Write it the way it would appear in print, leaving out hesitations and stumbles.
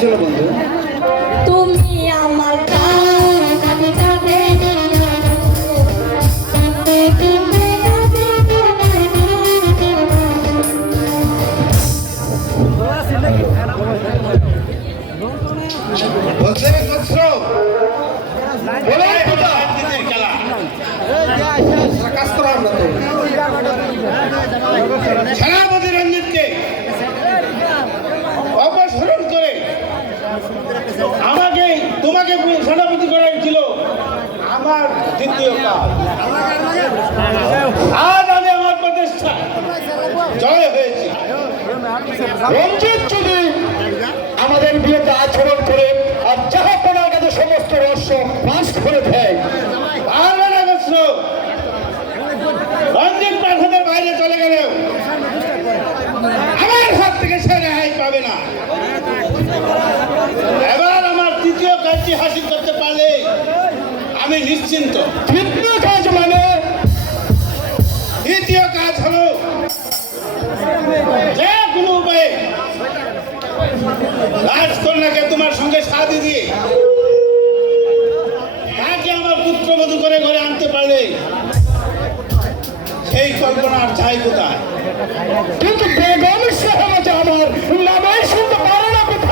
চলো বন্ধু। তুমি আমার সেনাপতি রঞ্জিতকে অপসারণ করে আমাকে তোমাকে সেনাপতি করাই ছিল আমার দ্বিতীয় কাজ। আজ আমি আমার প্রতিষ্ঠা জয় হয়েছে। রঞ্জিত যদি আমাদের বিয়েতে আচরণ করে আর যাহা করার কাছে সমস্ত রহস্য ফাঁস করে দেয়, পারবে না খসরু। রঞ্জিত প্রাসাদের বাইরে চলে গেলেও আমার হাত থেকে সে রেহাই পাবে না। এবার আমার তৃতীয় কাজটি হাসিল করতে পারলে আমি নিশ্চিন্ত। তৃতীয় কাজ মানে দ্বিতীয় কাজ হলো যে কোনো উপায়ে রাজকন্যাকে তোমার সঙ্গে সাথে দিয়ে তাকে আমার পুত্রবধূ করে ঘরে আনতে পারলে সেই কল্পনার চাই কোথায়? কিন্তু বেগম সাহেব আমার নামে শুনতে পারে না কোথায়।